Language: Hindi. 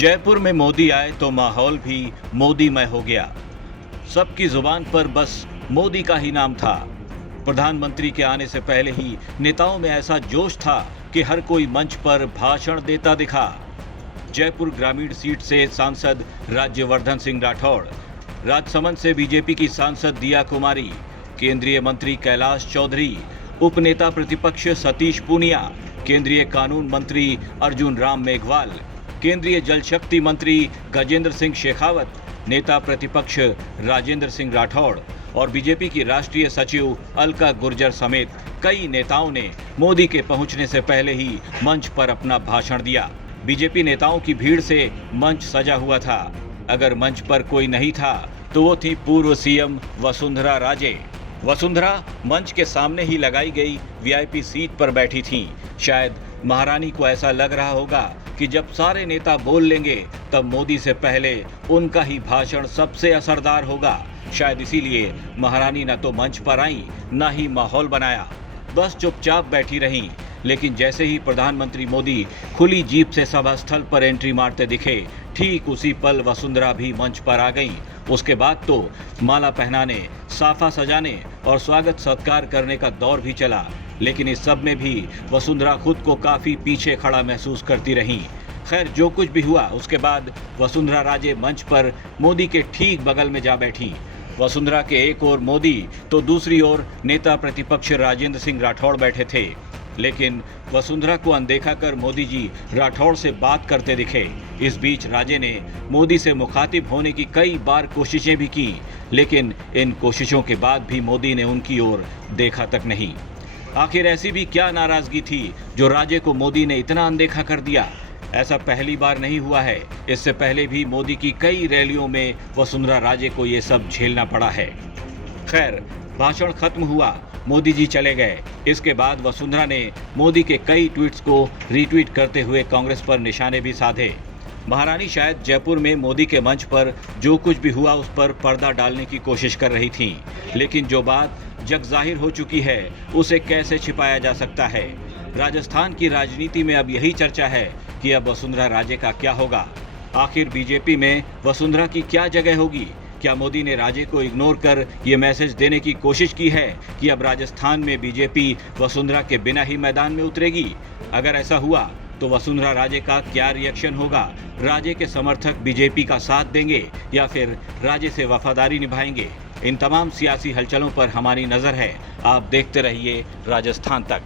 जयपुर में मोदी आए तो माहौल भी मोदीमय हो गया। सबकी जुबान पर बस मोदी का ही नाम था। प्रधानमंत्री के आने से पहले ही नेताओं में ऐसा जोश था कि हर कोई मंच पर भाषण देता दिखा। जयपुर ग्रामीण सीट से सांसद राज्यवर्धन सिंह राठौड़, राजसमंद से बीजेपी की सांसद दिया कुमारी, केंद्रीय मंत्री कैलाश चौधरी, उपनेता प्रतिपक्ष सतीश पूनिया, केंद्रीय कानून मंत्री अर्जुन राम मेघवाल, केंद्रीय जल शक्ति मंत्री गजेंद्र सिंह शेखावत, नेता प्रतिपक्ष राजेंद्र सिंह राठौड़ और बीजेपी की राष्ट्रीय सचिव अलका गुर्जर समेत कई नेताओं ने मोदी के पहुंचने से पहले ही मंच पर अपना भाषण दिया। बीजेपी नेताओं की भीड़ से मंच सजा हुआ था। अगर मंच पर कोई नहीं था तो वो थी पूर्व सीएम वसुंधरा राजे। वसुंधरा मंच के सामने ही लगाई गई वीआईपी सीट पर बैठी थीं। शायद महारानी को ऐसा लग रहा होगा कि जब सारे नेता बोल लेंगे तब मोदी से पहले उनका ही भाषण सबसे असरदार होगा। शायद इसीलिए महारानी न तो मंच पर आई न ही माहौल बनाया, बस चुपचाप बैठी रहीं। लेकिन जैसे ही प्रधानमंत्री मोदी खुली जीप से सभा स्थल पर एंट्री मारते दिखे, ठीक उसी पल वसुंधरा भी मंच पर आ गईं। उसके बाद तो माला पहनाने, साफा सजाने और स्वागत सत्कार करने का दौर भी चला। लेकिन इस सब में भी वसुंधरा खुद को काफी पीछे खड़ा महसूस करती रहीं। खैर, जो कुछ भी हुआ उसके बाद वसुंधरा राजे मंच पर मोदी के ठीक बगल में जा बैठी। वसुंधरा के एक ओर मोदी तो दूसरी ओर नेता प्रतिपक्ष राजेंद्र सिंह राठौड़ बैठे थे। लेकिन वसुंधरा को अनदेखा कर मोदी जी राठौड़ से बात करते दिखे। इस बीच राजे ने मोदी से मुखातिब होने की कई बार कोशिशें भी की, लेकिन इन कोशिशों के बाद भी मोदी ने उनकी ओर देखा तक नहीं। आखिर ऐसी भी क्या नाराजगी थी जो राजे को मोदी ने इतना अनदेखा कर दिया? ऐसा पहली बार नहीं हुआ है। इससे पहले भी मोदी की कई रैलियों में वसुंधरा राजे को ये सब झेलना पड़ा है। खैर, भाषण खत्म हुआ, मोदी जी चले गए। इसके बाद वसुंधरा ने मोदी के कई ट्वीट्स को रीट्वीट करते हुए कांग्रेस पर निशाने भी साधे। महारानी शायद जयपुर में मोदी के मंच पर जो कुछ भी हुआ उस पर पर्दा डालने की कोशिश कर रही थीं। लेकिन जो बात जग जाहिर हो चुकी है उसे कैसे छिपाया जा सकता है? राजस्थान की राजनीति में अब यही चर्चा है कि अब वसुंधरा राजे का क्या होगा। आखिर बीजेपी में वसुंधरा की क्या जगह होगी? क्या मोदी ने राजे को इग्नोर कर ये मैसेज देने की कोशिश की है कि अब राजस्थान में बीजेपी वसुंधरा के बिना ही मैदान में उतरेगी? अगर ऐसा हुआ तो वसुंधरा राजे का क्या रिएक्शन होगा? राजे के समर्थक बीजेपी का साथ देंगे या फिर राजे से वफादारी निभाएंगे? इन तमाम सियासी हलचलों पर हमारी नज़र है। आप देखते रहिए राजस्थान तक।